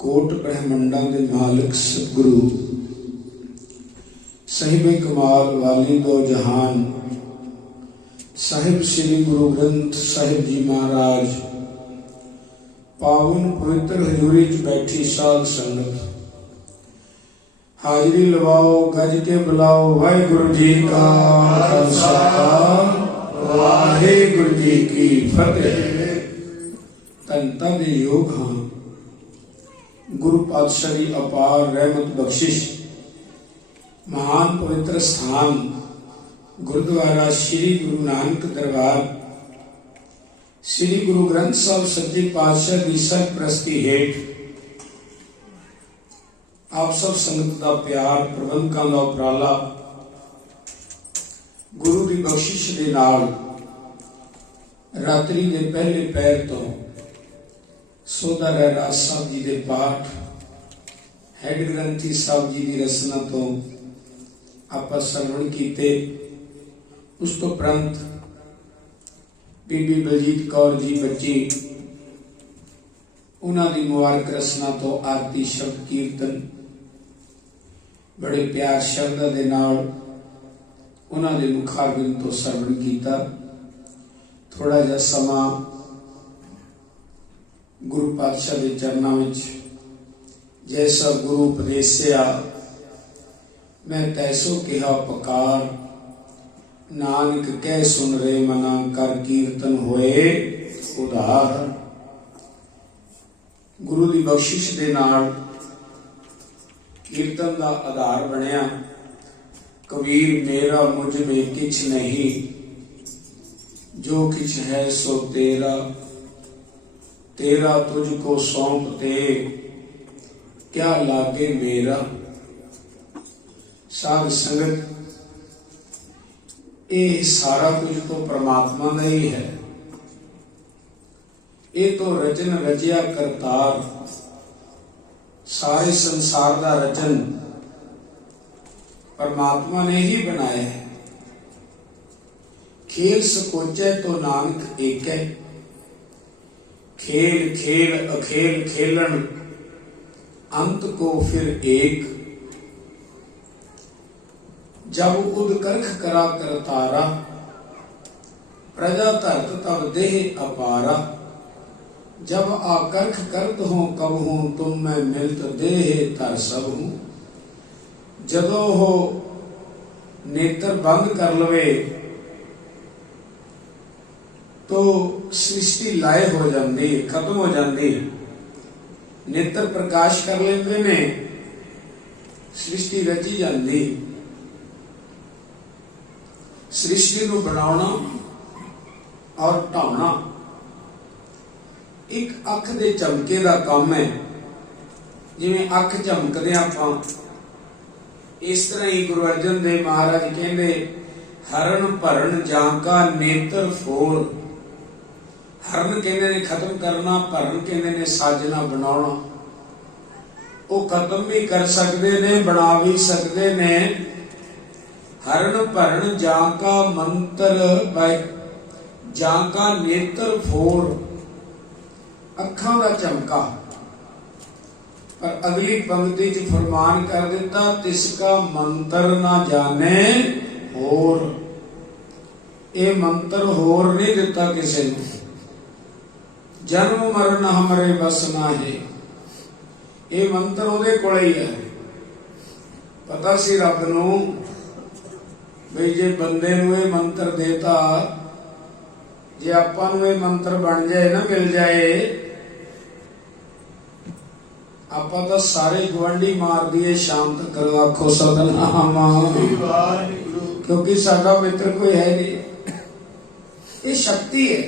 Coat ब्रह्मंडा के मालिक सतगुरु साहिब कमाल वाली दो जहान साहिब श्री गुरु ग्रंथ साहिब जी महाराज पावन पवित्र हजूरी च बैठी साध संगत हाजरी लवाओ गज के बुलाओ वाहिगुरु जी का खालसा वाहिगुरु जी की फतेह। तनता दे योग हाँ गुरु पातशाह की अपार रहमत बख्शिश महान पवित्र स्थान गुरुद्वारा श्री गुरु नानक दरबार श्री गुरु ग्रंथ साहब सच्चे पातशाह की सरप्रस्ती हेठ आप सब संगत का प्यार प्रबंधकों का उपराला गुरु की बख्शिश के नाल रात्रि के पहले पैर तो सौदा रहराज साहब जी के पाठ हैड ग्रंथी साहब जी की रचना तो आप श्रवण किए। उस तो उपरंत बीबी बलजीत कौर जी बच्ची उन्होंने मुबारक रचना तो आरती शब्द कीर्तन बड़े प्यार शब्द के नाल उन्होंने मुखारबिंद तो श्रवण किया। थोड़ा जा समा गुरु पातशाह के चरणों में जैसा गुरु उपदेसिया मैं तैसो कहा पकार नानक कह सुन रे मना कर कीर्तन होए उधार। गुरु की बख्शिश के नाल कीर्तन का आधार बनया कबीर मेरा मुझ में किछ नहीं जो किछ है सो तेरा तेरा तुझको सौंपते क्या लागे मेरा। साध संगत ये सारा कुछ तो परमात्मा का ही है। ये तो रचन रचिया करतार सारे संसार का रचन परमात्मा ने ही बनाया है। खेल सकोचे तो नानक एक है खेल खेल अखेल खेलन अंत को फिर एक। जब उदकर्ख करा करतारा प्रजा धरत तब देह अपारा। जब आकर्ख करत हो कब हूं तुम मैं मिलत देह तर सब हूं। जदों हो नेत्र बंद कर लवे तो सृष्टि लाए हो जाती खत्म हो जाती। नेत्र प्रकाश कर लेंदे ने सृष्टि रची जाती। सृष्टि को बनाना और ढाउना एक अख दे चमके का काम है। जिवें अख झमकदे आपां इस तरह ही गुरु अर्जन देव महाराज कहंदे हरण भरण जांका नेत्र फोर। हरण कहते ने खत्म करना, भरण कहते ने साजना बनाना। वो खत्म भी कर सकते ने, बना भी सकते ने। हरण भरण जाका मंत्र जाका नेत्र फोर, अखां दा चमका। पर अगली पंक्ति च फरमान कर दिता, तिसका मंत्र ना जाने होर। ये मंत्र होर नहीं दिता किसी ने। जन्म मरण हमरे बस ना है, ये मंत्र उहदे कोले ही है। पता सी रब नूं बई जे बंदे नूं ये मंत्र देता, जे आपां नूं ये मंत्र बन जाए ना, मिल जाए, आपां तां सारे गुआंढी मार दिए शांत करो, आखो सतनाम, क्योंकि साडा मित्र कोई है नहीं। ये शक्ति है,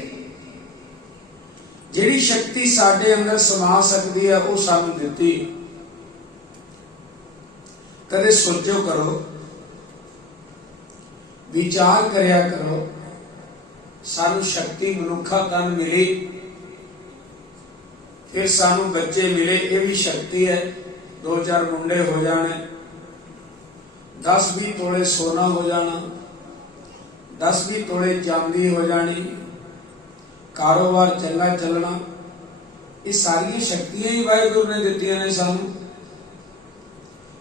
जिहड़ी शक्ति साडे अंदर समा सकती है, वो सानूं दित्ती। कदे सोचो करो, विचार करया करो, सानूं शक्ति मनुखा तन मिली, फिर सानू बच्चे मिले, ये भी शक्ति है। 2-4 मुंडे हो जाने, 10-20 तोले सोना हो जाना, 10-20 तोले चांदी हो जानी, कारोबार चंगा चलना, ये सारी शक्तियां ही वाहिगुरु ने दित्तियां ने सानू।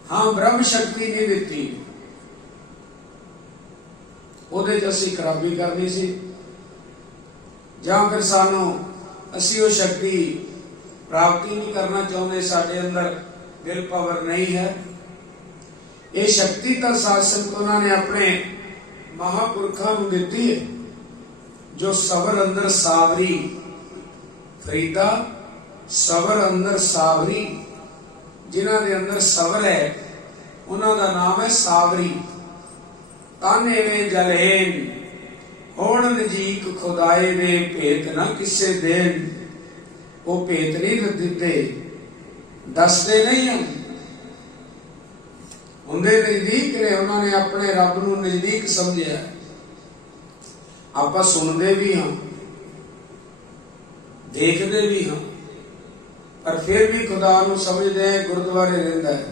हाँ, ब्रह्म शक्ति नहीं दित्ती, ਉਹਦੇ ਚ ਅਸੀਂ ਖਰਾਬੀ करनी सी, ਜਾਂ फिर सानू असी वो शक्ति प्राप्ति नहीं करना चाहते, साडे अंदर विल पावर नहीं है। ये शक्ति तो साध संगत उन्होंने अपने महापुरखों को दी है, जो सबर अंदर सावरी। फरीदा सबर अंदर सावरी, जिन्हां दे अंदर सबर है उन्हां दा नाम है सावरी। ताने में जलहेन होण नजीक खुदाए दे, भेत ना किसे देन। वो भेत नहीं दिते, दसते नहीं हैं, उनके नजदीक ने, उन्होंने अपने रब नूं नजदीक समझिया। आपां सुनते भी हाँ, देखते भी हाँ, पर फिर भी खुदा नूं समझते हैं। गुरुद्वारे रहिंदा है,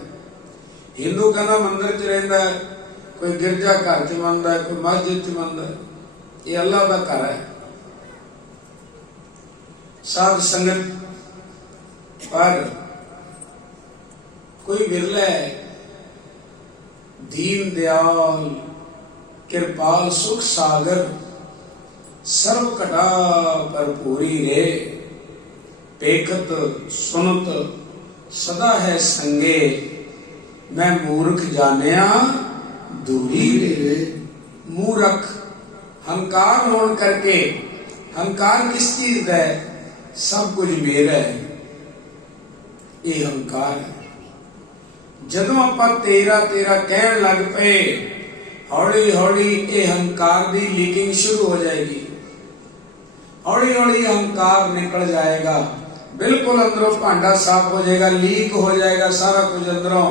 हिंदू कहना मंदिर च रहिंदा है, कोई गिरजा घर च मनदा है, कोई मस्जिद च मनदा है। ये अल्लाह का घर है। साध संगत पर कोई विरला है, दीन दयाल कृपाल सुख सागर, सर्व कटा भरपूरी रे। पेखत सुनत सदा है संगे, मैं मूर्ख जानिया दूरी रे। मूर्ख हंकार होने करके, हंकार किस चीज का है? सब कुछ मेरा है, ये हंकार है। जदों आपां तेरा तेरा कहन लग पे, हौली हौली ये हंकार दी लीकिंग शुरू हो जाएगी। हौली हौली हंकार निकल जाएगा, बिल्कुल अंदरों भांडा साफ हो जाएगा, लीक हो जाएगा सारा कुछ अंदरों,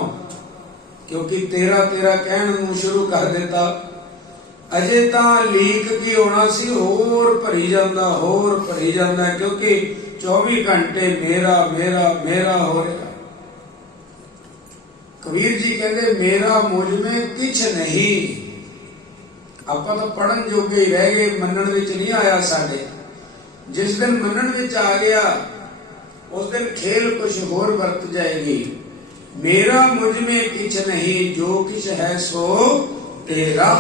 क्योंकि तेरा तेरा कहन शुरू कर देता। अजे तां लीक की होना सी, होर भरी जांदा, होर भरी जांदा, क्योंकि 24 घंटे मेरा मेरा मेरा हो रहा। कबीर जी कहते मेरा मुझ में किछ नहीं। आपां तो पढ़न जोगे ही रह गए, मनण विच नहीं आया साडे। जिस दिन मनण विच आ गया, उस दिन खेल कुछ होर वरत जाएगी। मेरा मुझ में किछ नहीं, जो किछ है सो तेरा।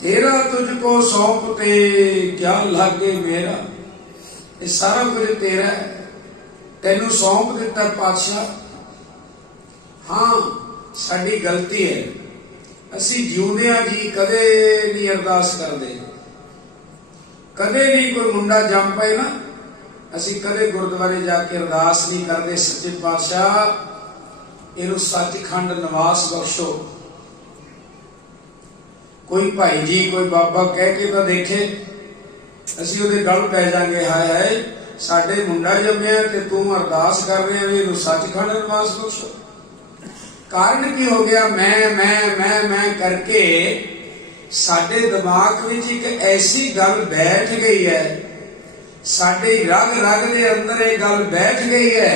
तेरा तुझको सौंपते क्या लागे मेरा। ये सारा कुछ तेरा है, तेनू सौंप दिता पातशाह। हाँ, साडी गलती है, असी जिउंदियां जी कदे नहीं अरदास करते। कदे नहीं कोई मुंडा जम पाए ना, असी कदे गुरुद्वारे जाके अरदास नहीं करते, सच्चे पातशाह इनू सचखंड निवास बख्शो। कोई भाई जी कोई बाबा कह के तो देखे, असी उहदे गल पै जाएंगे, हाय हाय साडे मुंडा जम्मिया ते तू अरदास कर रहे हैं इनू सचखंड निवास बख्शो। कारण की हो गया? मैं करके साडे दिमाग विच एक ऐसी गल बैठ गई है साडे रग रग के अंदर ये गल बैठ गई है,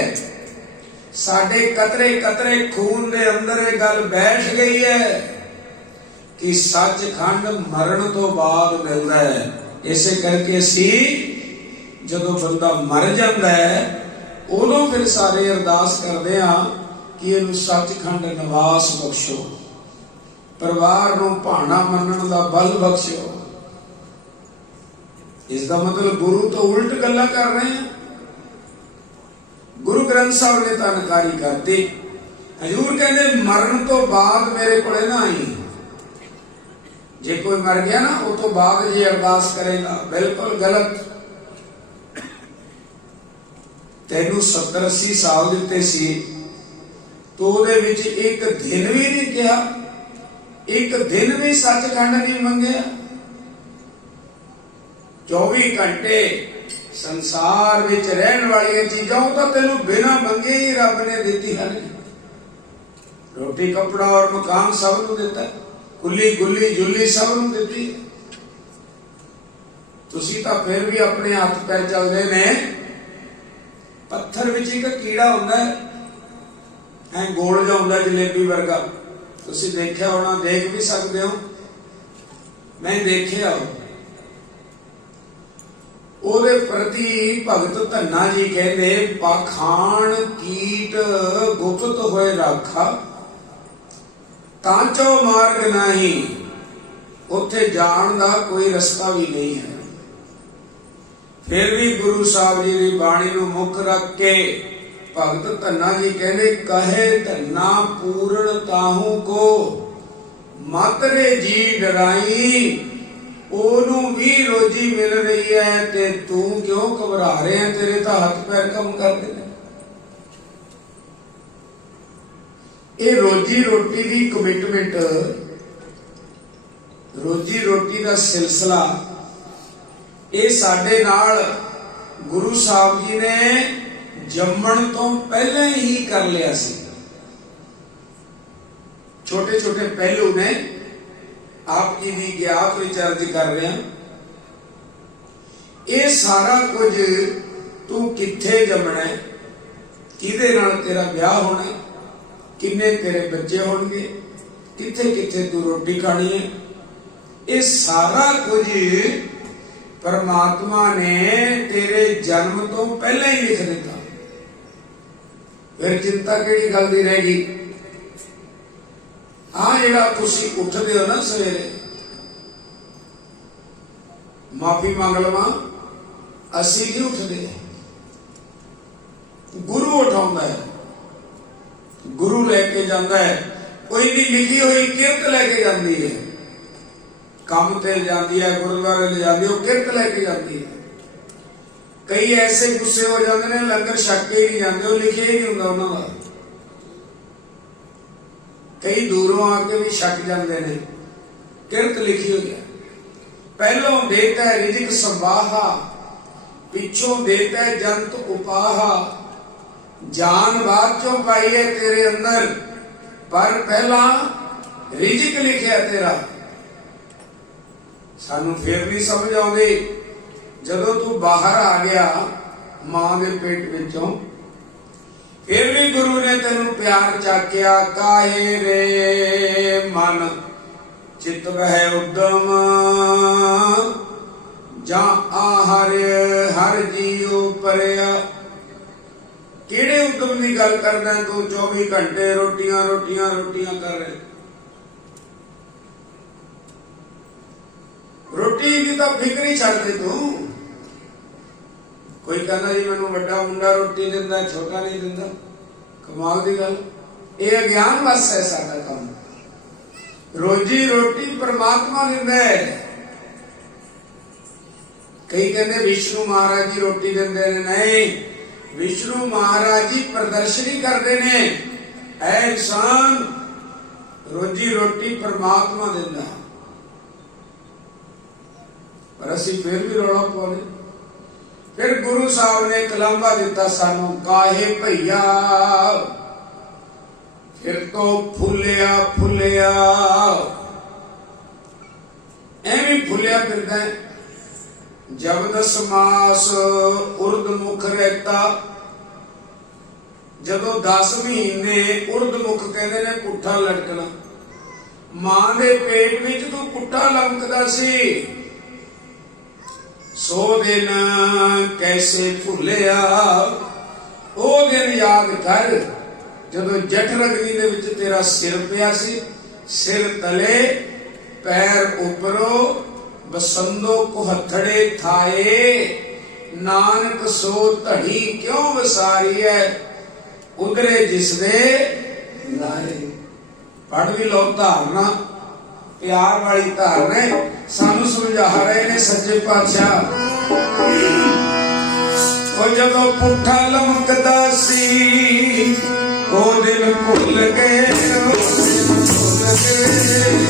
साडे कतरे कतरे खून के अंदर ये गल बैठ गई है कि सचखंड मरण तो बाद मिलता है। इसे करके असी जदों बंदा मर जाता है उदों फिर सारे अरदास करते हैं कि इनू सचखंड निवास बख्शो, परिवार नूं भाणा मनण दा बल बख्शो। इसका मतलब गुरु तो उल्ट गल्लां कर रहे हैं। गुरु ग्रंथ साहब ने तनकारी करती, हजूर कहते मरण तो बाद मेरे को ना आई। जे कोई मर गया ना उस तो बाद जी अरदास करेगा, बिल्कुल गलत। तेनू 70-80 साल दिते सी तो उहदे विच एक दिन भी नहीं कहा, एक दिन भी सचखंड नहीं मंगया। 24 घंटे संसार विच रहन वाली चीजां तो तेनू बिना मंगे ही रब ने दिती है। रोटी कपड़ा और मकान सब नूं दिता, कुली गुली जुली सब नूं दिती। तुसीं तां फिर भी अपने हाथ पैर चलदे ने। पत्थर विच एक कीड़ा हुंदा है, ऐ गोल जिहा हुंदा जलेबी वर्गा, तुसीं देखिया होना, देख भी सकदे हो, मैं देखिया। ਉਹਦੇ प्रति भगत धन्ना जी कहते पाखाण कीट गुप्त होए राखा तांचो मार्ग नहीं, उत्थे जाण दा कोई रस्ता भी नहीं है। फिर भी गुरु साहब जी की बाणी नूं मुख रख के भगत धन्ना जी कहते कहे धन्ना पूर्ण ताहू को मातरे जी डराई, ओनू भी रोजी मिल रही है ते तू क्यों घबरा रहे हैं, तेरे तो हाथ पैर कम कर देने। ये रोजी रोटी की कमिटमेंट, रोजी रोटी का सिलसिला ये साडे नाल गुरु साहब जी ने जम्मण तो पहले ही कर लिया सी। छोटे छोटे पहलू ने आप जी की ज्ञात विच अर्ज कर रहे हैं। ये सारा कुछ तू किथे जमना है, किहदे नाल तेरा ब्याह होना है, किन्ने तेरे बच्चे होंगे, किथे किथे तू रोटी खानी है, ये सारा कुछ परमात्मा ने तेरे जन्म तो पहले ही लिख दिता। फिर चिंता किहड़ी गल दी रहेगी। हाँ जिहड़ा तुसीं उठदे हो ना सवेरे, माफी मंग लवां, असीं नहीं उठदे, गुरु उठाउंदा है, गुरु लैके जांदा है। कोई भी लिखी हुई किरत लैके जांदी है, काम ते जांदी है, गुरुद्वारे ले जांदी है, वो किरत लैके जांदी है। कई ऐसे गुस्से हो जाते हैं लंगर छक के ही नहीं जाते, वो लिखे ही नहीं हुंदा उन्हां दा। कई दूरों आके भी छक जाते हैं, किरत लिखी हुई है। पहलों देता है रिजिक संबाहा, पिछों देता है जंत उपाहा, जान बाद चों पाई है तेरे अंदर, पर पहला रिजिक लिखिया तेरा। सानू फिर नहीं समझ आउंदी, जदों तू बाहर आ गया मां दे पेट विचों, फिर भी गुरु ने तेनू प्यार चाकिया। काहे रे मन चित वह उद्दम, जा आहर हर जीओ परया। किहड़े उद्दम की गल करना तू? 24 घंटे रोटियां रोटियां रोटियां कर रहे। रोटी की तो फिक्र ही छड़ दे तू। कोई कहना जी मैनू वड्डा मुंडा रोटी दिंदा, छोटा नहीं दिंदा, कमाल की गल। ये अज्ञान बस है साडा काम। रोजी रोटी परमात्मा दिंदा है। कई कहते विष्णु महाराज जी रोटी दिंदे ने, नहीं, विष्णु महाराज जी प्रदर्शनी करते ने। ऐ इंसान रोजी रोटी परमात्मा दिंदा, पर असीं फिर भी रौला पाउने। फिर गुरु साहब ने कलंबा दिता सानू, काहे भैया फिर तो फुलिया फुलिया, एवं फुलिया फिरदा है। जब 10 मास उर्द मुख रहता, जदों 10 महीने उर्द मुख कहते ने पुट्ठा लटकना, मां दे पेट विच तू पुट्ठा लमकदा सी, सो दिन कैसे भुलिया। ओ दिन याद कर जदों जठ रगनी दे विच तेरा सिर पिया सी, सिर तले पैर उपरों, बसंदो कुहथड़े थाए, नानक सो धड़ी क्यों वसारी है, उधरे जिसदे लाए। पढ़ भी लो धारना, प्यार वाली धारना सानू समझा रहे ने सच्चे पातशाह। जदों पुट्ठा लमकदा सी, ओ दिन भुल गए, भुल गए।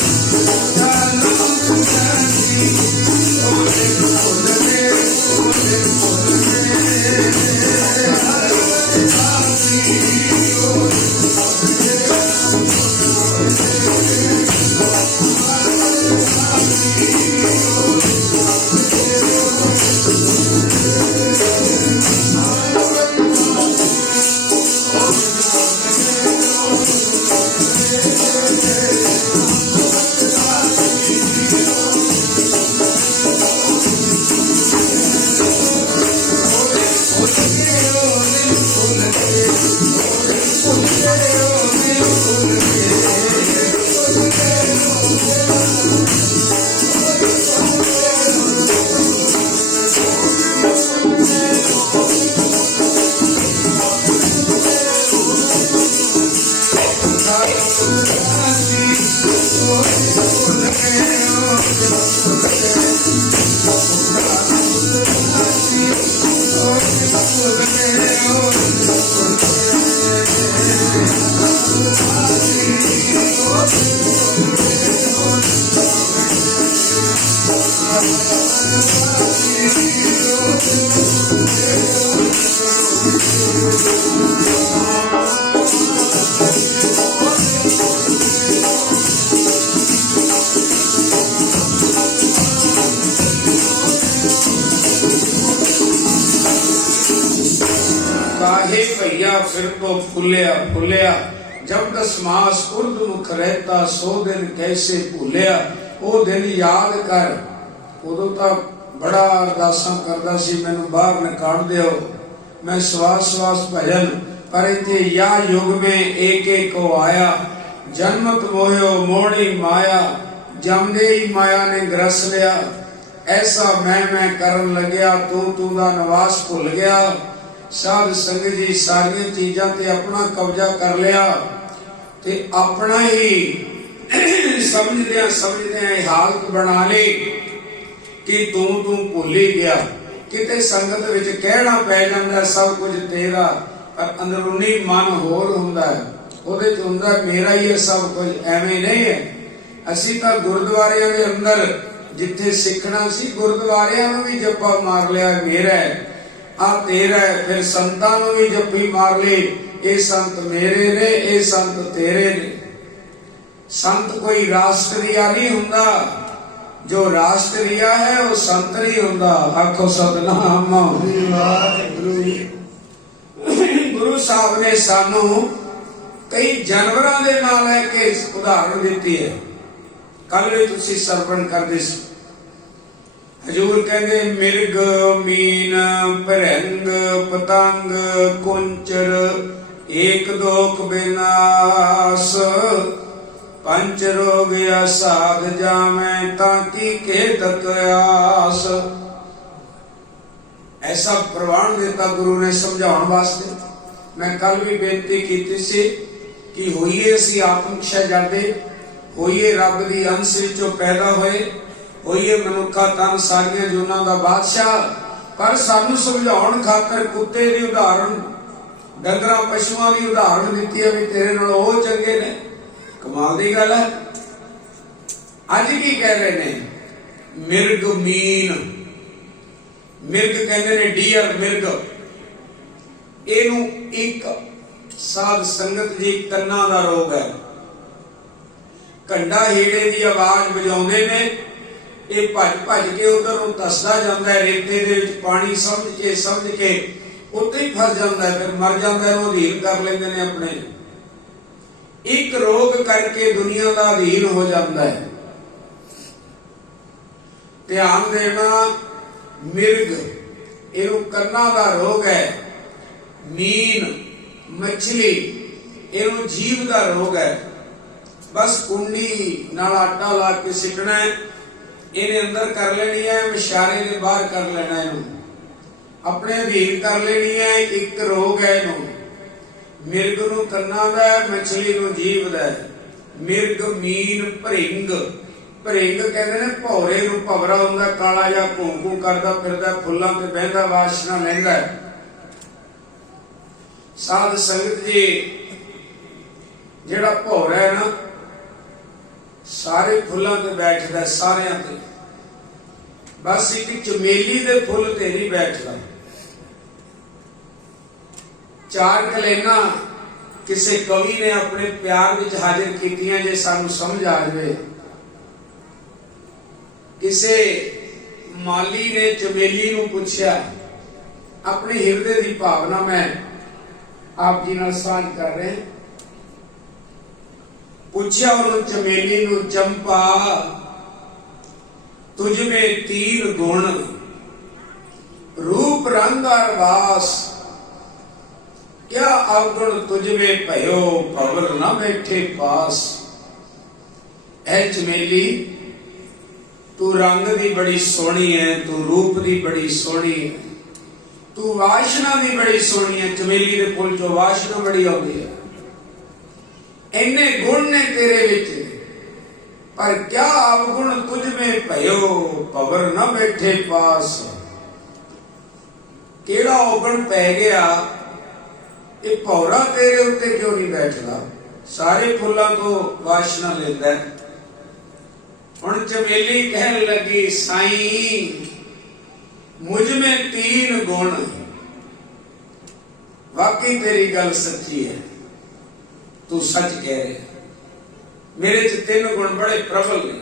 काहे भैया फिर तो फुलिया फुलिया, जब 10 मास उर्द मुख रहता, सो दिन कैसे भूलिया। वो दिन याद कर, उदों तो बड़ा अरदासा करदा सी, मैनू बाहर निकाल दियो, मैं श्वास श्वास भजन, पर इत्थे या युग में एक एक को आया, जन्मत मोयो मोड़ी माया, जमदे ही माया ने ग्रस लिया। ऐसा मैं करन लग्या, तू दा निवास भुल गया। साध संगत जी सारिया चीजां ते अपना कब्जा कर लिया, ते अपना ही समझदे हालत बना ली कि तू भुल ही गया। किते संगत विच कहना पै जांदा सब कुछ तेरा, पर अंदरूनी मन होर हुंदा है, ओदे च हुंदा मेरा ही है सब कुछ। एवें नहीं है। असीं तां गुरुद्वारियां दे अंदर जिथे सिखना सी, गुरुद्वारियां नूं भी जप्पा मार लिया मेरा है, आ तेरा है। फिर संतां नूं भी जप्पी मार ली, ये संत मेरे ने, ये संत तेरे ने। संत कोई राष्ट्रीय नहीं हुंदा, जो राष्ट्रीय है वो संत नहीं हुंदा। आखो सतनाम। गुरु साहब ने सानू कई जानवरां दे नाल लैके उदाहरण दिती है। कल भी तुसीं सरवण करदे सी, हजूर कहते मिर्ग मीन भरंग पतंग कुंचर एक दोख विनाश, पंच रोग असाध जावे ताकि के तक आस। ऐसा प्रवान देता गुरु ने समझाने वास्ते। मैं कल भी बेनती की सी कि होइए असी आत्म शहजादे, होइए रब दी अंश विचों पैदा होए, होइए मनुखा तन सारिया जूना दा बादशाह, पर सानू समझाउण खातर कुत्ते दी उदाहरण, डंगरां पशुआं दी उदाहरण दित्ती है भी तेरे नाल ओह चंगे ने। कमाल दी गल है। अज की कह रहे ने मिर्ग मीन, मिर्ग कहते ने डियर मिर्ग। इनू एक साध संगत जी कन्ना दा रोग है। कंडा हीड़े दी आवाज बजाउंदे ने, ਇਹ ਭੱਜ ਭੱਜ ਕੇ ਉਧਰ ਨੂੰ ਧੱਸਦਾ ਜਾਂਦਾ ਹੈ, ਰੇਤੇ ਦੇ ਵਿੱਚ ਪਾਣੀ ਸਮਝ ਕੇ ਉੱਥੇ ਹੀ ਫਸ ਜਾਂਦਾ ਹੈ, ਫਿਰ ਮਰ ਜਾਂਦਾ ਹੈ। ਉਹ ਅਧੀਨ ਕਰ ਲੈਂਦੇ ਨੇ ਆਪਣੇ। ਇੱਕ ਰੋਗ ਕਰਕੇ ਦੁਨੀਆ ਦਾ ਅਧੀਨ ਹੋ ਜਾਂਦਾ ਹੈ। ਧਿਆਨ ਦੇਣਾ, ਮਿਰਗ ਇਹਨੂੰ ਕੰਨਾਂ ਦਾ ਰੋਗ ਹੈ। ਮੀਨ ਮੱਛਲੀ ਇਹਨੂੰ ਜੀਭ ਦਾ ਰੋਗ ਹੈ। ਬਸ ਕੁੰਡੀ ਨਾਲ ਆਟਾ ਲਾ ਕੇ ਸਿੱਟਣਾ, ਇਹਨੇ ਅੰਦਰ ਕਰ ਲੈਣੀ ਹੈ, ਇਸ਼ਾਰੇ ਦੇ ਬਾਹਰ ਕਰ ਲੈਣਾ, ਇਹਨੂੰ ਆਪਣੇ ਅਧੀਨ ਕਰ ਲੈਣੀ ਹੈ। ਇੱਕ ਰੋਗ ਹੈ ਇਹਨੂੰ। ਮਿਰਗ ਨੂੰ ਕੰਨਾਂ ਦਾ, ਮੱਛਲੀ ਨੂੰ ਜੀਭ ਦਾ। ਮਿਰਗ, ਮੀਨ, ਭਰਿੰਗ। ਭਰਿੰਗ ਕਹਿੰਦੇ ਨੇ ਭੌਰੇ ਨੂੰ, ਭਵਰਾ ਹੁੰਦਾ ਕਾਲਾ ਜਿਹਾ, ਘੂੰ ਕਰਦਾ ਫਿਰਦਾ, ਫੁੱਲਾਂ ਤੇ ਬਹਿੰਦਾ, ਵਾਸ਼ਨਾ ਲੈਂਦਾ। ਸਾਧ ਸੰਗਤ ਜੀ, ਜਿਹੜਾ ਭੌਰਾ ਹੈ ਨਾ, ਸਾਰੇ ਫੁੱਲਾਂ ਤੇ ਬੈਠਦਾ, ਸਾਰਿਆਂ ਤੇ। ਬਸ ਇੱਕ ਚਮੇਲੀ ਦੇ ਫੁੱਲ ਤੇ ਨਹੀਂ ਬੈਠਦਾ। ਚਾਰ ਕਲੈਨਾਂ ਕਿਸੇ ਕਵੀ ਨੇ ਆਪਣੇ ਪਿਆਰ ਵਿੱਚ ਹਾਜ਼ਰ ਕੀਤੀਆਂ, ਜੇ ਸਾਨੂੰ ਸਮਝ ਆ ਜਾਵੇ। ਕਿਸੇ ਮਾਲੀ ਨੇ ਚਮੇਲੀ ਨੂੰ ਪੁੱਛਿਆ, ਆਪਣੀ ਹਿਰਦੇ ਦੀ ਭਾਵਨਾ ਮੈਂ ਆਪ ਜੀ ਨਾਲ ਸਾਂਝ ਕਰ ਰਹੇ। ਪੁੱਛਿਆ ਉਹਨੂੰ ਚਮੇਲੀ ਨੂੰ, ਚੰਪਾ तुझ में तीन गुण, रूप रंग और वास, क्या अवगुण तुझ में भयो, भंवर न बैठे पास। ऐ चमेली, तू रंग दी बड़ी सोहनी है, तू रूप दी बड़ी सोहनी है, तू वाशना दी बड़ी सोहनी है। चमेली दे फुल चो वाशना बड़ी आउंदी है। इन्ने गुण ने तेरे विच, पर क्या अवगुण तुझ में भयो, भंवर न बैठे पास। केड़ा अवगुण पै गया, ये भौरा तेरे उत्ते क्यों नहीं बैठदा, सारे फुल्लां तो वाशना लेंदा। हुण चमेली कहन लगी, साईं मुझ में तीन गुण। वाकई तेरी गल सच्ची है, तू सच कह रहे। मेरे च तीन गुण बड़े प्रबल ने।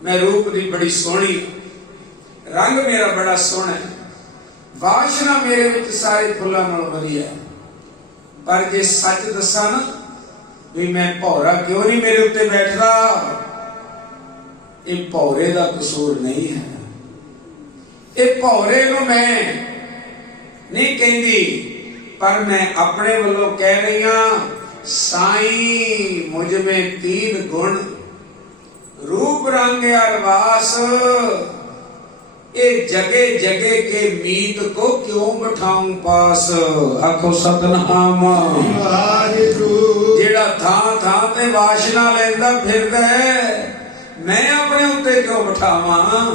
मैं रूप दी बड़ी सोहनी, रंग मेरा बड़ा सोहना है, वाशना मेरे विच सारे फुल्लां नालों वधिया है। पर जे सच दसा ना भी मैं भौरा क्यों नहीं मेरे उत्ते बैठदा, ये भौरे दा कसूर नहीं है। ये भौरे नूं मैं नहीं कहंदी, पर मैं अपने वल्लों कह रही हां, साईं मुझ में तीन गुण, रूप रंग और वास। ये जगे जगे के मीत को क्यों बिठाऊं पास। आखो सतनाम। जेड़ा थां थां ते वाशना लेंदा फिरदा है, मैं अपने उत्ते क्यों बिठावां।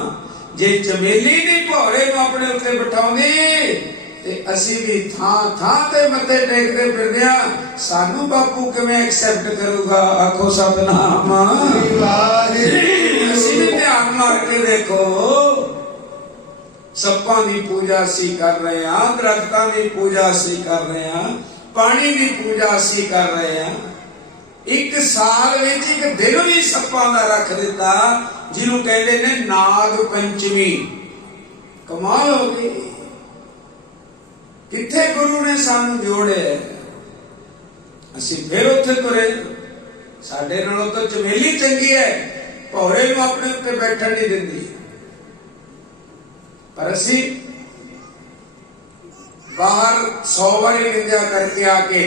जे चमेली नहीं भौरे नूं अपने उत्ते बिठाउंदी, असी भी थां थां ते मत्थे टेकदे फिरदे आ, सानू बापू किवें एक्सेप्ट करूगा। आखो सतनाम। असी भी ध्यान मार के देखो, सप्पां दी पूजा असी कर रहे हैं, दरख्तां दी पूजा असी कर रहे हैं, पानी दी पूजा असी कर रहे हैं। एक साल विच एक दिन भी सप्पां दा रख दिता, जिन्हों कहते ने नाग पंचमी। कमाल हो गई। किथे गुरु ने सानू जोड़े, असी फिर उत्थे तुरे। साडे नालों तो चमेली चंगी है, भौरे नूं अपने उत्ते बैठण नहीं दिंदी। पर असी बाहर 100 बारी निंदा करके आके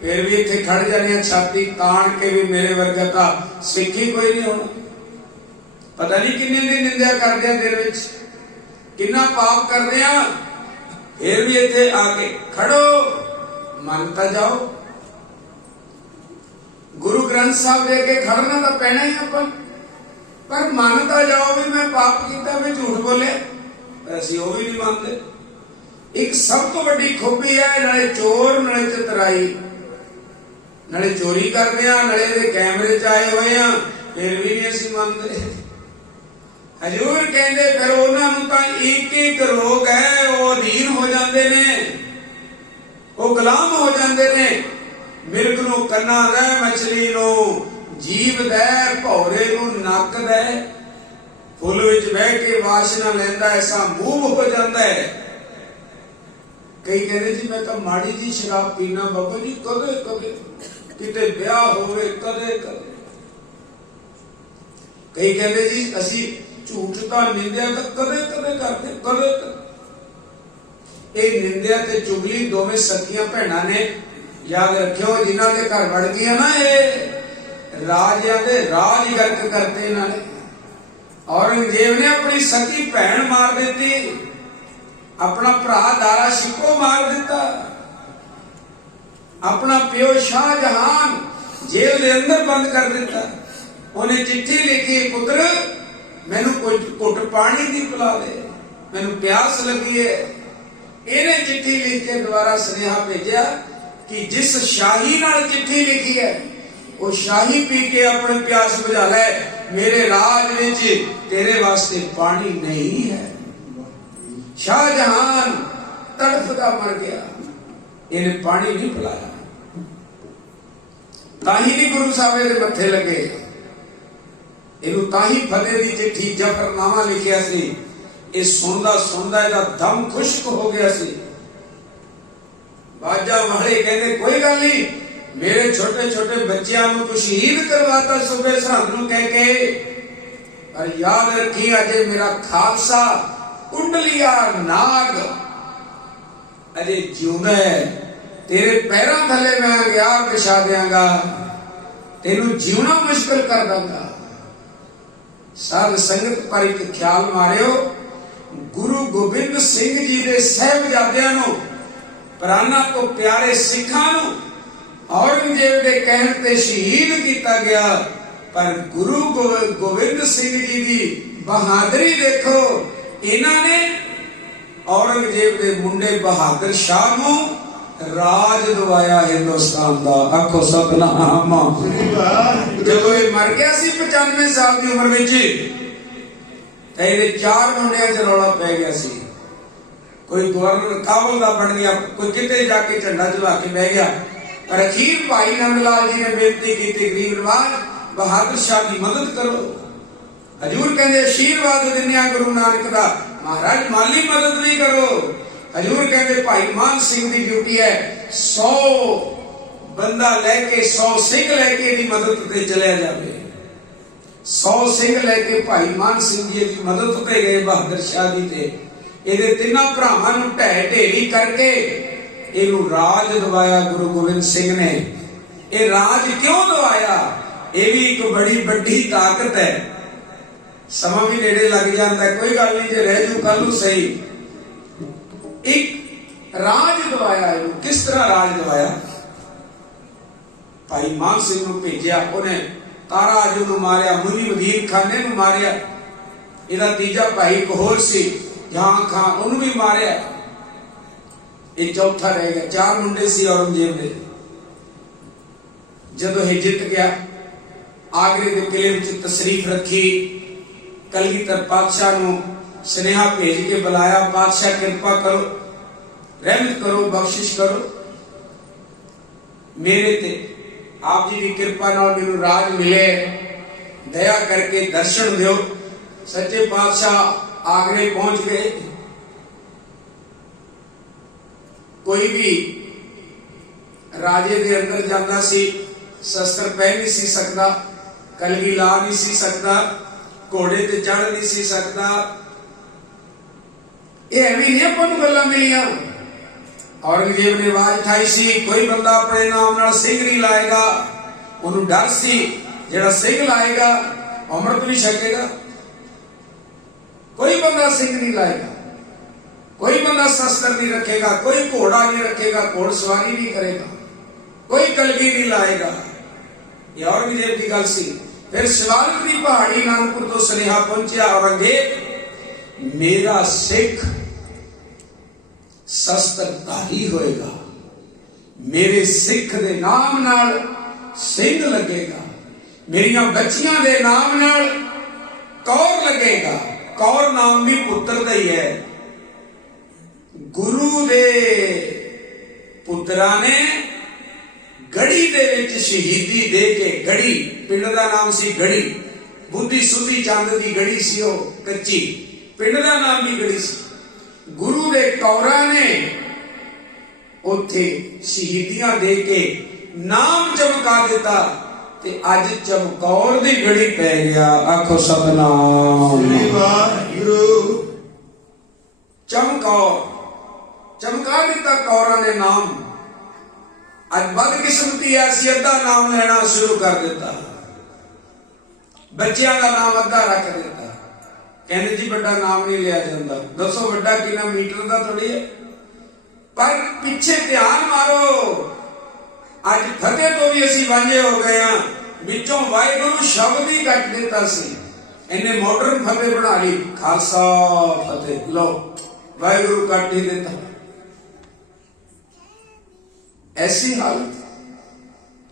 फिर भी इत्थे खड़ जाने, छाती ताण के भी मेरे वर्गा तां सिक्खी कोई नहीं होना। पता नहीं किन्नी दी निंदा करदे आ, दिल विच किन्ना पाप करदे आ, फिर भी इत्थे आके खड़ो, मनता जाओ। गुरु ग्रंथ साहब दे के खड़ना तो पैना ही अपन, पर मनता जाओ भी मैं पाप किया, मैं झूठ बोले, ऐसी वो भी नहीं मानते। एक सब तो बड़ी खूबी है, नाले चोर नाले चतराई, नाले चोरी करते हैं, नाले दे कैमरे च आए हुए हैं, फिर भी नहीं असी मानते। हजूर कहते फिर उन्होंने तो एक एक रोग है, वो अधीन हो जाते ने, वो गुलाम हो जाते ने। मिर्ग नूं कन्ना दे, मछली नूं जीभ दे, भौरे नूं नक दे, फुल विच बह के वाशना लैंदा ऐसा मूव हो जाता है। कई कहते जी मैं तो माड़ी जी शराब पीना बाबा जी कदे कदे, किते ब्याह होवे कदे कदे। कई कहते जी असी झूठ तो निंदिया तो कदे कदे करते कदे कदे। ये निंदिया ते चुगली दोवें सकियां भैणां ने, याद रखियो जिन्हां दे घर वड़ गई ना ये राजियां दे राज गर्क करते इन्होंने। औरंगजेब ने अपनी सकी भैन मार दी, अपना भरा दारा शिको मार दिता, अपना प्यो शाहजहान जेल के अंदर बंद कर दिता। उन्हें चिट्ठी लिखी, पुत्र मैनू घुट पानी दी पिला दे, मैनू प्यास लगी है। इन्हें चिट्ठी लिख के दोबारा सुनेहा भेजा कि जिस शाही नाल चिट्ठी लिखी है वो शाही पी के अपने प्यास बुझा ले, मेरे राज विच तेरे वास्ते पानी नहीं है। शाहजहान तड़फदा मर गया, इन्हें पानी नहीं पिलाया। ताही नहीं गुरु साहब दे मत्थे लगे, इनू ताही फतेह दी चिट्ठी जफरनामा लिखिया सी। ये सुनदा सुनदा इहदा दम खुश्क हो गया सी। बाजा वाले कहते कोई गल नहीं, मेरे छोटे छोटे बच्चों को तू शहीद करवाता सूबे सरहद नूं कह के, पर याद रखी अजे मेरा खालसा कुंडलिया नाग अजे जिउंदा है, तेरे पैरों थले मैं अग्यार बिछा देंगा, तेनू जीवना मुश्किल कर दूंगा। साध संगत पर एक ख्याल मारियो, गुरु गोबिंद सिंह जी के साहिबजादियां नूं, प्राणा तो प्यारे सिखां नूं औरंगजेब के कहने ते शहीद किया गया, पर गुरु गोबिंद सिंह जी की बहादुरी देखो। इन्होंने औरंगजेब के मुंडे बहादुर शाह नूं राज दवाया हिंदुस्तान का। आखो सतनाम। जब ये मर गया सी 95 साल की उम्र में, ये 4 मुंडिया च रौला पै गया सी। कोई गवर्नर काबुल का बन गया, कोई किते जाके झंडा चला के बह गया। पर अखीर भाई नंदलाल जी ने बेनती की, गरीब नवाज बहादुर शाह की मदद करो। हजूर कहते आशीर्वाद दिन्या गुरु नानक का, महाराज माली मदद भी करो। हजूर कहते भाई मान सिंह की ड्यूटी है 100 बंदा लैके 100 सिंह लैके इहदी मदद ते चलिया जाए। 100 सिंह लैके भाई मान सिंह जी की मदद ते गए बहादुर शाह जी ते। ਇਹਦੇ ਤਿੰਨਾਂ ਭਰਾਵਾਂ ਨੂੰ ਢਹਿ ਢੇਰੀ ਕਰਕੇ ਇਹਨੂੰ ਰਾਜ ਦਵਾਇਆ ਗੁਰੂ ਗੋਬਿੰਦ ਸਿੰਘ ਨੇ। ਇਹ ਰਾਜ ਕਿਉਂ ਦਵਾਇਆ, ਇਹ ਵੀ ਇੱਕ ਬੜੀ ਵੱਡੀ ਤਾਕਤ ਹੈ। ਸਮਾਂ ਵੀ ਨੇੜੇ ਲੱਗ ਜਾਂਦਾ, ਕੋਈ ਗੱਲ ਨਹੀਂ, ਜੇ ਰਹਿ ਜੂ ਕੱਲ ਨੂੰ ਸਹੀ। ਇੱਕ ਰਾਜ ਦਵਾਇਆ ਇਹਨੂੰ। ਕਿਸ ਤਰ੍ਹਾਂ ਰਾਜ ਦਵਾਇਆ? ਭਾਈ ਮਾਨ ਸਿੰਘ ਨੂੰ ਭੇਜਿਆ, ਉਹਨੇ ਤਾਰਾ ਆਜੂ ਨੂੰ ਮਾਰਿਆ, ਮੁਨੀ ਵਜ਼ੀਰ ਖਾਨੇ ਨੂੰ ਮਾਰਿਆ। ਇਹਦਾ ਤੀਜਾ ਭਾਈ ਇੱਕ ਹੋਰ ਸੀ जहां खान, उन्होंने भी मारिया। ये चौथा रह गया। 4 मुंडे सी औरंगजेब दे। जदों ये जित गया, आगरे के किले में तशरीफ रखी, कलगीधर पातशाह नूं सुनेहा भेज के बुलाया, पातशाह कृपा करो, रहमत करो, बख्शिश करो मेरे ते, आप जी की कृपा नाल मैनूं राज मिले, दया करके दर्शन दियो। सच्चे पातशाह आगरे पहुंच गए। कोई भी राजे के अंदर जाता सी, शस्त्र पहन नहीं सी सकता, कलगी ला नहीं सी सकता, घोड़े ते चढ़ नहीं सी सकता। ये भी नहीं अपन गल्लां मिलियां। औरंगजेब ने आवाज उठाई सी, कोई बंदा अपने नाम नाल सिंह नहीं लाएगा। उन्होंने डर सी, जेड़ा सिंह लाएगा अमृत भी छकेगा। कोई बंदा सिंह नहीं लाएगा, कोई बंदा शस्त्र नहीं रखेगा, कोई घोड़ा नहीं रखेगा, घोड़सवारी नहीं करेगा, कोई कलगी नहीं लाएगा। ये औरंगजेब की गल सी। फिर शिवालिक की पहाड़ी नानकपुर तो सुनेहा पहुंचा, औरंगजेब मेरा सिख शस्त्रधारी होएगा, मेरे सिख दे नाम नाल सिंह लगेगा, मेरिया बच्चियां दे नाम नाल कौर लगेगा। कौर नाम भी पुत्र का ही है। गुरु दे पुत्रा ने गढ़ी दे विच शहीदी दे के, गढ़ी पिंड का नाम सी गढ़ी, बुद्धि सुधी चंद की गढ़ी सी वो कच्ची, पिंड का नाम भी गढ़ी सी। गुरु दे कौरा ने उत्थे शहीदियां दे के नाम चमका दिता ते अज चमकौर दी गढ़ी पै गया। आखो सतनाम श्री वाहिगुरु। चमकौर चमका दिता कौरा ने नाम। अज बदकिस्मती ऐसी अद्धा नाम लेना शुरू कर दिता, बच्चियां का नाम अद्धा रख दिता। कहने जी बड़ा नाम नहीं लिया जाता। दसो बड़ा किना मीटर का थोड़ी है। पर पिछे ध्यान मारो, अज फतेह तो भी असी वांझे हो गए हैं। विचों वाहिगुरु शब्द ही कट दिता सी। इन्हें मॉडर्न फतेह बना ली, खालसा फतेह। लो वाहिगुरु कट ही देता। ऐसी हालत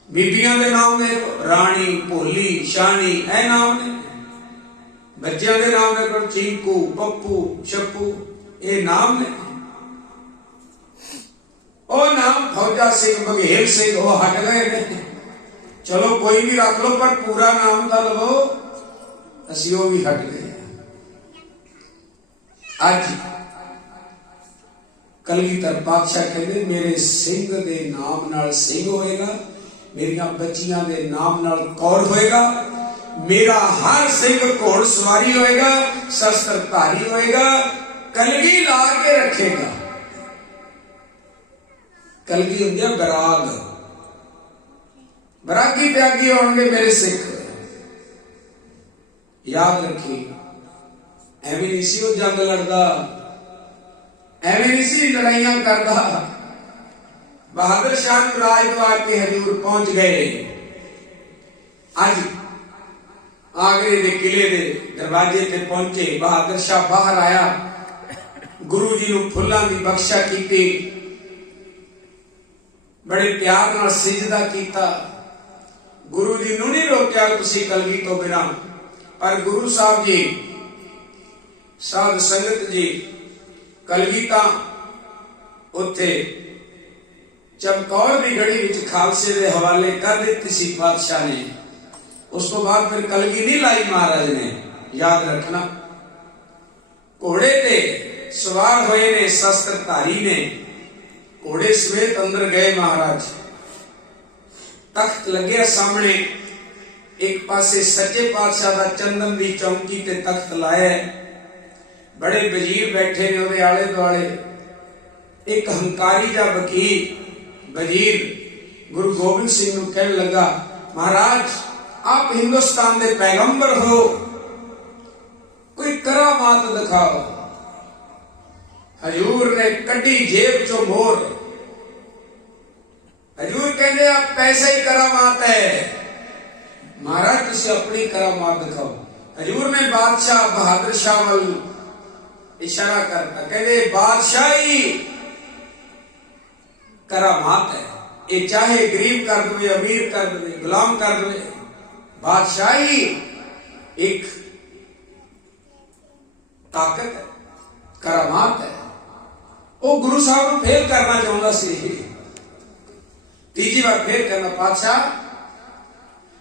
बीबियां दे नाम देखो, रानी, भोली, शानी, ऐ नाम ने। बच्चों के नाम देखो, चीकू, पप्पू, छप्पू, ये नाम ने। ओ नाम फौजा सिंह, बघेल सिंह, वो हट गए ने। चलो कोई भी रख लो, पर पूरा नाम तो लो। असी वो भी हट गए। आज कलगीधर पातशाह कहते मेरे सिंह दे नाम नाल सिंह होएगा, मेरिया बच्चियां दे नाम नाल कौर होएगा, मेरा हर सिंह घोड़ सवारी होएगा, शस्त्रधारी होएगा, कलगी ला के रखेगा। कलगी होंगे बराग, बरागी त्यागी होंगे मेरे सिख। याद रखिएगा, एवं नहीं सी वो जंग लड़दा, एवं नहीं सी लड़ाइयां करदा। बहादुर शाह राजद्वार के हजूर पहुंच गए। आज आगरे के किले के दरवाजे पे पहुंचे। बहादुर शाह बाहर आया, गुरु जी ने फुल्लां दी बख्शा की, बड़े प्यार नाल सिजदा कीता। गुरु जी नूं नहीं रोकिया तुसी कलगी तो बिना, पर गुरु साहब जी, साध संगत जी, कलगी तां उत्थे चमकौर की गढ़ी विच खालसे दे हवाले कर दी सी पातशाह ने। उस तो बाद फिर कलगी नहीं लाई महाराज ने। याद रखना, घोड़े ते सवार होए ने, शस्त्रधारी ने, घोड़े समेत अंदर गए महाराज। तख्त लगे सामने, एक पासे सच्चे पातशाह का चंदन की चौंकी ते तख्त लाया। बड़े वजीर बैठे ने उहदे आले दुआले। एक हंकारी जा वकील वजीर गुरु गोबिंद सिंह नूं कहने लगा, महाराज आप हिंदुस्तान के पैगंबर हो, कोई करामात दिखाओ। हजूर ने कड्डी जेब चो मोर। हजूर कहते आप पैसा ही करामात है, महाराज तुसी अपनी करामात दिखाओ। हजूर ने बादशाह बहादुर शाह वाल इशारा करता, कहते बादशाही करामात है, ये चाहे गरीब कर दे, अमीर कर दे, गुलाम कर दे, बादशाही एक ताकत है, करामात है। वो गुरु साहब को फेल करना चाहता सी। तीजी बार फेल करना, पातशाह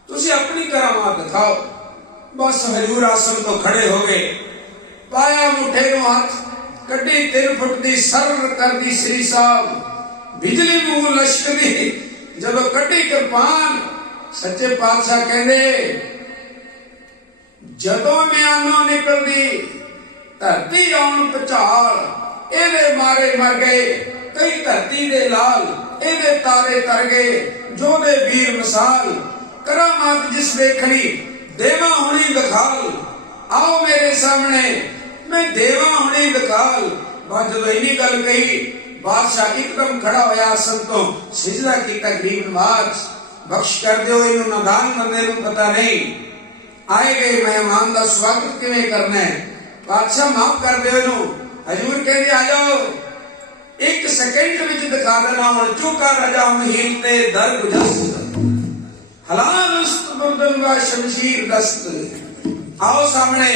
तुसी अपनी करामात दिखाओ। बस हजूर आसन तो खड़े हो गए, पाया मुठे नो हाथ, कड्डी 3 फुट की सर कर दी श्री साहब, बिजली मूंह लश्करी। जब कड्डी कृपान, सच्चे पातशाह कहते जदों म्यानों निकलदी धरती आउण पचाल, एदे मारे मर गए कई धरती दे लाल, एदे तारे तर गए जो दे वीर मिसाल, करामात जिस देखनी देवा होनी दिखाल, आओ मेरे सामने मैं देवा होनी दिखाल। बाद जदों इन्हीं गल कही, बादशाह एकदम खड़ा होया आसन तो सिजदा कीता, गरीब नवाज बख्श कर दियो, इन्हू नादान बंदे नू पता नहीं आए गए मेहमान का स्वागत किवें करना है, बादशाह माफ कर दियो इन्हू। हजूर कहते आ जाओ, 1 सेकंड विच दिखा देना हुण चूका राजा महीन ते दर गुजस्त, हलाल बुर्दन व शमशीर दस्त। आओ सामने।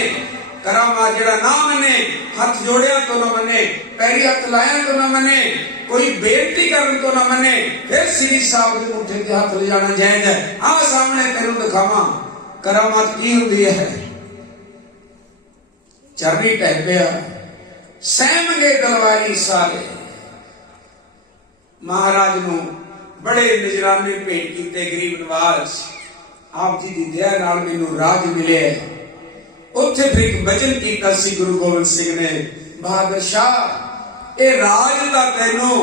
करामा जेड़ा ना मने, हाथ जोड़िया तो ना मने, पैरी हाथ लाया तो ना मने, कोई बेनती करन तो ना मने, फिर श्री साहब के मुठे ते हाथ ले जाना जायज है। आ सामने तेनू दिखावा। करामत की हुंदी है। चरनी ढह पिया, सहम गए दरबारी सारे। महाराज नूं बड़े नजराने भेंट कीते गरीब नवाज। आप जी की दया नाल मैनूं राज मिले। उत्थे फिर एक वचन कीता सी गुरु गोबिंद सिंह ने, बहादुर शाह ये राज दा तैनूं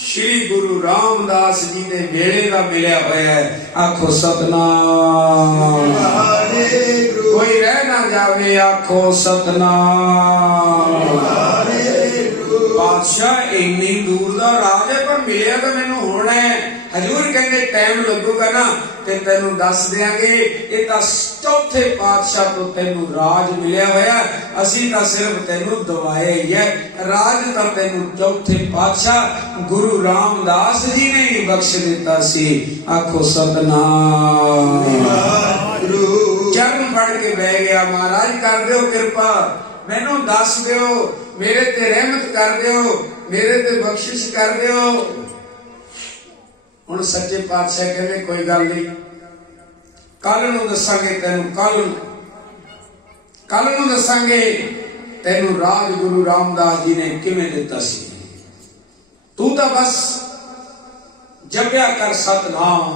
श्री गुरु रामदास जी ने वेले का मिलिया होया है। आखो सतनाम, कोई रह ना जावे, आखो सतनाम। बादशाह इन्नी दूर दा राज है पर मिलिया तो मैनू होना है। हजूर कहते टाइम लगूगा ना ते तेनू दस देंगे। ये तो चौथे पातशाह तो तेनू राज मिलिया होया, असी तो सिर्फ तेनू दवाया ही है। राज तो तेनू चौथे पातशाह गुरु रामदास जी ने ही बख्श दिता सी। आखो सतनाम। चरण फड़ के बह गया, महाराज कर दो कृपा, मैनू दस दो, मेरे ते रहमत कर दो, मेरे ते बख्शिश कर दो। हुण सच्चे पातशाह कहते कोई गल नहीं, कल नूं दसांगे तेनू, कल नूं दसांगे तेनू राज गुरु रामदास जी ने किवें दिता सी। तू तो बस जपया कर सतनाम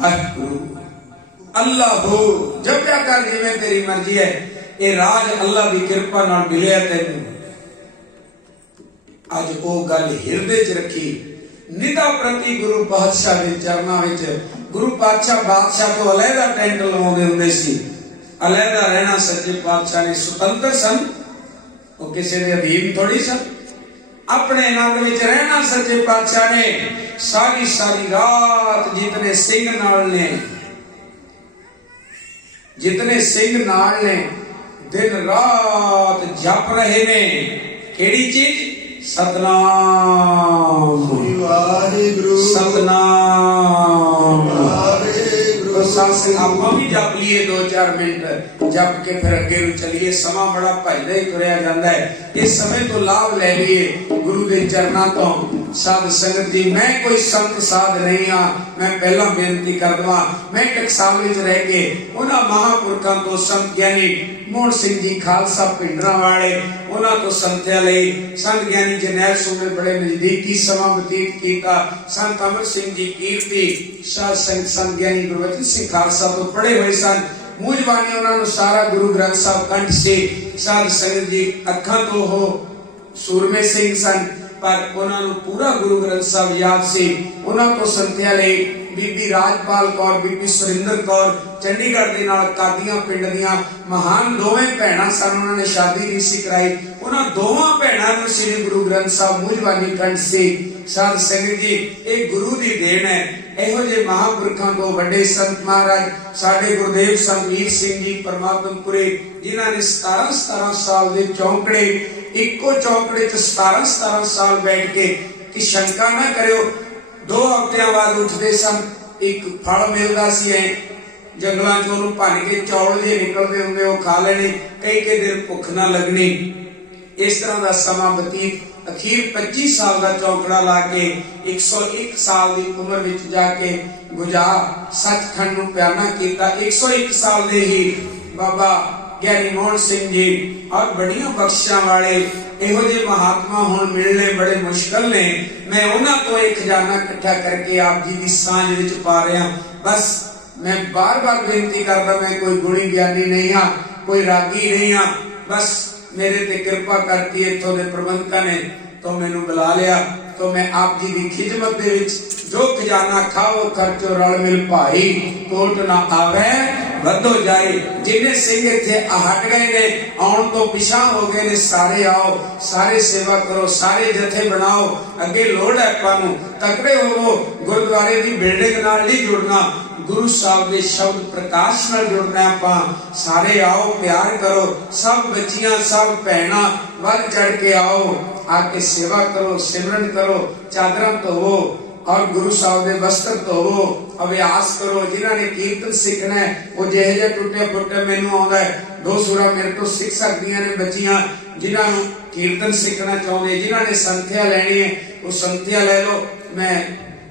वाहिगुरू अल्लाह हो, जपया कर जिवें तेरी मर्जी है। ये राज अल्लाह की कृपा नाल मिलिया तेनू। अज वो गल हिरदे च रखी। निदा प्रति गुरु पातशाह के चरणों में गुरु पातशाह बादशाह तो अलहदा टेंट लवाउंदे हुंदे सी। अलहदा रहना सच्चे पातशाह ने सुतंत्र सन, वो किसी के अधीन थोड़ी सन। अपने आनंद में रहना सच्चे पातशाह ने। सारी सारी रात जितने सिंह नाल ने, जितने सिंह नाल ने दिन रात जप रहे ने। केड़ी चीज? सतनाम सतनाम। आप भी जप लिए 2-4 मिनट जप के फिर अगे चलिए। समा बड़ा भजदा ही तुरया जाता है। इस समय तो लाभ ले लिए गुरु के चरणों तो। साध संगत जी, मैं कोई संत साध नहीं हाँ। मैं पहला बेनती कर दवा, मैं टकसाल विच रह के उन्हां महापुरखों तो संत ज्ञानी मोहन सिंह जी खालसा पिंडरा वाले, उन्हां तो संथ्या लई। संत ज्ञानी जरनैल सूबे बड़े नजदीकी समा बतीत किया। संत अमर सिंह जी कीर्ति, साध संगत संत ज्ञानी गुरबचन सिंह खालसा तो पढ़े हुए सन। मूंह जबानी उन्होंने सारा गुरु ग्रंथ साहब कंठ से। साध संगत जी अखां तो हो सूरमे सिंह सन, पर उन्होंने पूरा गुरु ग्रंथ साहब याद से। उन्होंने तो संथ्या लई बीबी राजपाल कौर, बीबी सुरिंदर कौर चंडीगढ़ के नाल कादियां पिंड दियां महान दोवें भैणां सन। उन्होंने शादी रीसी कराई। उन्होंने दोवां भैणां नूं श्री गुरु ग्रंथ साहब मूंह जबानी कंठ से। साध संगत जी ये गुरु की देन है। ਇਹੋ ਜਿਹੇ महापुरखों को वड्डे संत महाराज साडे गुरुदेव संत वीर सिंह जी परमात्मपुरे, जिन्हां ने 17 साल के चौंकड़े, इको चौंकड़े च 17 साल बैठ के, कि शंका ना करो 2 हफ्ते बाद उठते सन। एक फल मिलता सी जंगलों चों, उन्होंने भन के चौल जे निकलते होंगे, वो खा लेने, कई दिन भुख ना लगनी। इस तरह का समा बतीत अखीर 25 साल का चौकड़ा ला के 101 साल की उम्र विच जाके गुजार सचखंड नूं प्याना कीता। 101 साल दे ही बाबा ज्ञानी मोहन सिंह जी और बड़ियां बख्शिशां वाले इहो जे महात्मा हुण मिलने बड़े मुश्किल ने। मैं उन्हां तो एक खजाना इकट्ठा करके आप जी की सांझ विच पा रहा। बस मैं बार बार बेनती करदा, मैं कोई गुणी ज्ञानी नहीं हाँ, कोई रागी नहीं हाँ। बस मेरे ते कृपा करके इत्थों दे प्रबंधकां ने तो मैनू बुला लिया। तो मैं आप जी की खिदमत दे विच जो खजाना खाओ खर्चो रल मिल भाई, कोट ना आवे वधो जाए। जिन्हें सिंह इत्थे हट गए ने, आउण तो पिछा हो गए ने, सारे आओ, सारे सेवा करो, सारे जथे बनाओ। अगे लोड़ है आपां नूं तकड़े होवो। गुरुद्वारे की बिल्डिंग नाल नहीं जुड़ना, गुरु साहब के शब्द प्रकाश नाल जुड़ना। आपां सारे आओ, प्यार करो, सब बच्चियां सब भैणां वध चढ़ के आओ, आके सेवा करो, सिमरन करो, चादरां धोवो और गुरु साहब के वस्त्र धोवो, अभ्यास करो। जिन्होंने कीर्तन सीखना है वो जिहे जे टुटे फुटे मैनू आउंदा है, 2 सुरा मेरे तो सीख सकदियां ने बच्चियां। जिन्होंने कीर्तन सीखना चाहते, जिन्होंने संथ्या लैनी है वो संथ्या ले लो। मैं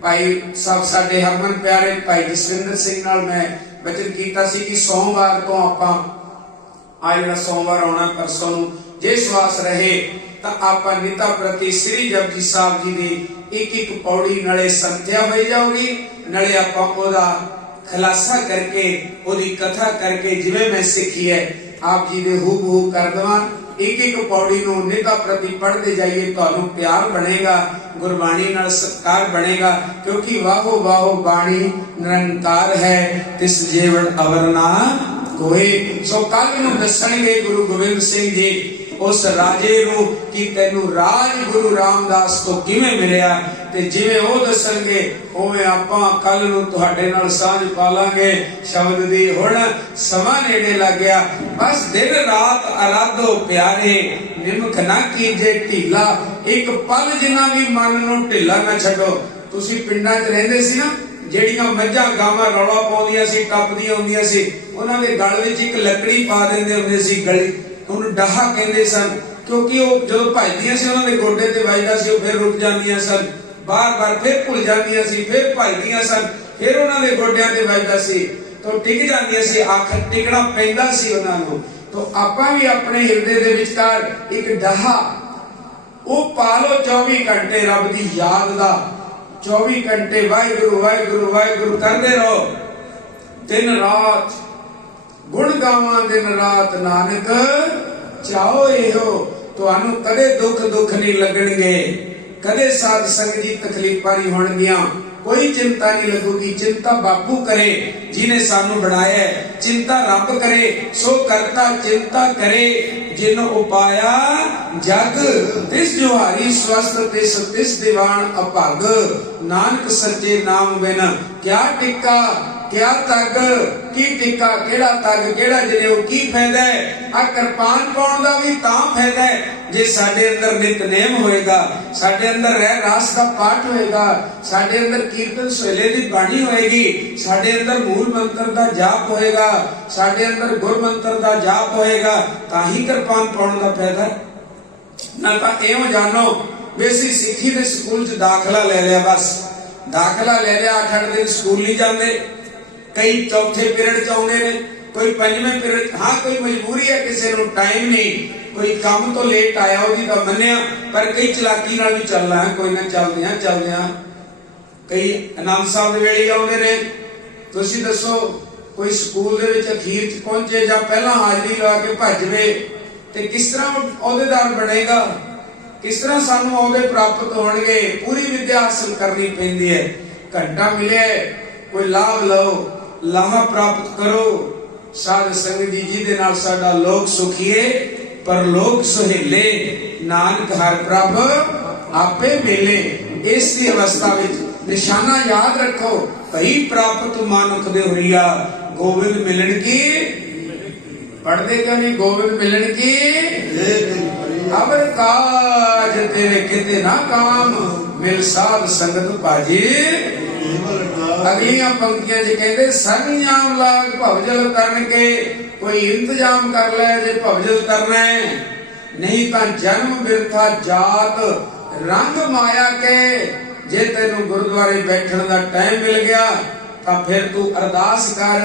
भाई साहब साडे हरमन प्यारे भाई जसविंदर सिंह नाल मैं बचन कीता सी कि सोमवार तो आपां आ जिहड़ा सोमवार आउणा परसों नूं जे सवास रहे तां आपां निता प्रति श्री जपजी साहब जी दी एक एक पौड़ी नाले समझिया होई जाऊगी, नाले आपां ओदा खुलासा करके ओदी कथा करके जिवें मैं सीखी है आप जी दे हूबहू कर देवां। एक एक पौड़ी नूं निता प्रति पढ़ते जाइए, तुहानूं प्यार बनेगा, गुरबाणी नाल सत्कार बनेगा, क्योंकि वाहो वाहो बाणी निरंकार है तिस जेवड़ अवर ना कोई। सो कल नूं दसणगे गुरु गोबिंद सिंह जी उस राजे नूं कि तैनूं राज गुरु रामदास तो किवें मिलिया, ते जिवें ओह दसणगे उवें आपां कल नूं तुहाडे नाल सांझ पा लांगे। शब्द दी हुण समां नेड़े लग गया, बस दिन रात आराधो प्यारे निमक ना कीजे ढीला, एक पल जिन्ना भी मन नूं ढिला ना छड्डो। तुसीं पिंडां 'च रहिंदे सी ना, ਜਿਹੜੀਆਂ ਮੱਝਾਂ ਗਾਵਾਂ ਰੌਲਾ ਪਾਉਂਦੀਆਂ ਸੀ, ਟੱਪਦੀਆਂ ਹੁੰਦੀਆਂ ਸੀ, ਉਹਨਾਂ ਦੇ ਗਲ ਵਿੱਚ ਇੱਕ ਲੱਕੜੀ ਪਾ ਦਿੰਦੇ ਹੁੰਦੇ ਸੀ, ਗਲੀ ਉਹਨੂੰ ਡਾਹਾ ਕਹਿੰਦੇ ਸਨ, ਕਿਉਂਕਿ ਉਹ ਜਦੋਂ ਭੱਜਦੀਆਂ ਸੀ ਉਹਨਾਂ ਦੇ ਗੋਡੇ ਤੇ ਵੱਜਦਾ ਸੀ, ਉਹ ਫਿਰ ਰੁਕ ਜਾਂਦੀਆਂ ਸਨ, ਬਾਰ-ਬਾਰ ਫਿਰ ਭੁੱਲ ਜਾਂਦੀਆਂ ਸੀ, ਫਿਰ ਭੱਜਦੀਆਂ ਸਨ, ਫਿਰ ਉਹਨਾਂ ਦੇ ਗੋਡਿਆਂ ਤੇ ਵੱਜਦਾ ਸੀ ਤਾਂ ਟਿਕ ਜਾਂਦੀਆਂ ਸੀ, ਆਖਰ ਟਿਕਣਾ ਪੈਂਦਾ ਸੀ ਉਹਨਾਂ ਨੂੰ। ਤਾਂ ਆਪਾਂ ਵੀ ਆਪਣੇ ਹਿਰਦੇ ਦੇ ਵਿਚਕਾਰ ਇੱਕ ਡਾਹਾ ਉਹ ਪਾ ਲਓ 24 ਘੰਟੇ ਰੱਬ ਦੀ ਯਾਦ ਦਾ, 24 घंटे वाहिगुरु वाहिगुरु वाहिगुरु करते रहो, दिन रात गुण गावां दिन रात नानक चाहो एहो। तुहानू कदे दुख नहीं लगणगे, कदे साध संग जी तकलीफां नहीं होणगियां, कोई चिंता नहीं लगूगी। चिंता बापू करे जिन्हें सानू बनाया है, चिंता रब करे सो करता चिंता करे जिन उपाया जग, तिस जोहारी स्वस्थ तिस तिस दीवान अभाग, नानक सच्चे नाम बिन क्या टिक्का क्या तग, की टिक्का केड़ा तग केड़ा जनेऊ की फायदा है। आ किरपान पाउण दा भी तां फायदा है जे साडे अंदर नितनेम होएगा, साडे अंदर रह रास का पाठ होएगा, साडे अंदर कीर्तन सवेले दी बाणी होएगी, साडे अंदर मूल मंत्र दा जाप होएगा, साडे अंदर गुर मंत्र दा जाप होएगा, तां ही किरपान पाउण दा फायदा है। ना तां एवं जानो बेसी सिੱਖੀ ਦੇ ਸਕੂਲ 'ਚ दाखला ले लिया, बस दाखला ले लिया, 8 दिन स्कूल नहीं जाते, कई चौथे पीरियड च आउंदे ने, कोई पंजवें पीरियड, हाँ कोई मजबूरी है, किसी को टाइम नहीं, कोई काम तो लेट आया ਉਹਦੀ ਤਾਂ ਮੰਨਿਆ, पर कई चलाकी नाल भी चलना है, कोई ना चलदे आ कई आनंद साहब ਦੇ ਵੇਲੇ ਆਉਂਦੇ ਨੇ। ਤੁਸੀਂ ਦੱਸੋ ਕੋਈ ਸਕੂਲ ਦੇ ਵਿੱਚ ਅਖੀਰ 'ਚ ਪਹੁੰਚੇ ਜਾਂ ਪਹਿਲਾਂ ਹਾਜ਼ਰੀ ਲਾ ਕੇ ਭੱਜਵੇ ਤੇ ਕਿਸ ਤਰ੍ਹਾਂ ਅਹੁਦੇਦਾਰ ਬਣੇਗਾ, किस तरह सानू अहुदे प्राप्त होणगे। पूरी विद्या हासिल करनी पैंदी है, घंटा मिले कोई लाभ लो, लाहा प्राप्त करो। साध संगत जी जिहदे नाल साडा लोक सुखीए परलोक सुहेले, नानक हर प्रभ आपे मिले। इस दी अवस्था विच निशाना याद रखो, भई प्राप्त मानुख दे होरिया गोविंद मिलन की, पढ़दे क्यों नहीं, गोविंद मिलन की अबर काज तेरे किते ना काम, मिल साध संगत भाजी। अगलियां पंक्तियां च कहते संजाम लाग भवजल तरन के, कोई इंतजाम कर ले जे भवजल करना है, नहीं तां जन्म बिरथा जात रंग माया के। जे तेनू गुरुद्वारे बैठण दा टाइम मिल गया तां फिर तू अरदास कर।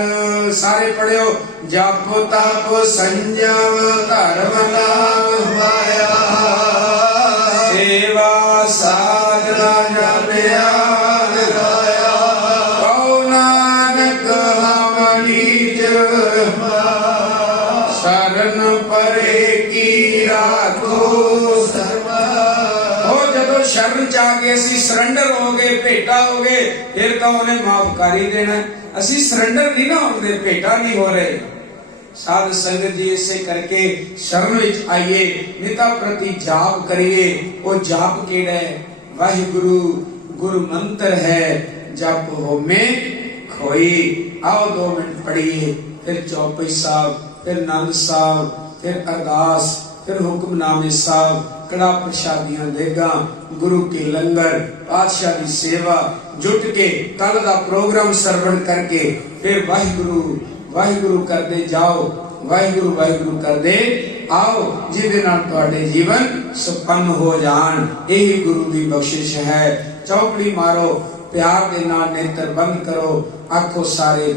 सारे पढ़ियो, जप तप संयम धर्म लाभ माया, सेवा साधना जपया लगाया, कौ नानक हम नीच शरण परे की राखो सर्व। जदों शरण च आ गए, असीं सरंडर हो गए, भेटा हो गए, फिर तो उन्हें माफ कर ही देना। असीं सरंडर नहीं ना होंदे, भेटा नहीं हो रहे। साध संगत जी इसे करके शरण विच आइए, निता प्रति जाप करिए। वो जाप केड़ा है, वाहिगुरु गुरु मंत्र है, जप होमे खोई। आओ 2 मिनट पढ़िए, फिर चौपाई साहब, फिर नंद साहब, फिर अरदास, फिर हुक्मनामे साहब, कड़ा प्रसादियां देगा, गुरु के लंगर, पातशाह की सेवा, जुट के कल का प्रोग्राम सरवण करके फिर वाहिगुरु वाहिगुरु करते जाओ, वाहिगुरु वाहिगुरु करते आओ, जिहदे नाल तुहाडे जीवन संपन्न हो जान। यही गुरु की बख्शिश है। चौकड़ी मारो, प्यार दे नाल नेत्र बंद करो, आखो सारे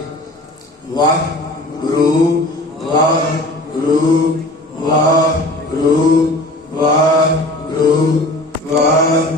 ਵਾਹਿਗੁਰੂ ਵਾਹਿਗੁਰੂ ਵਾਹਿਗੁਰੂ ਵਾਹਿਗੁਰੂ ਵਾਹਿਗੁਰੂ।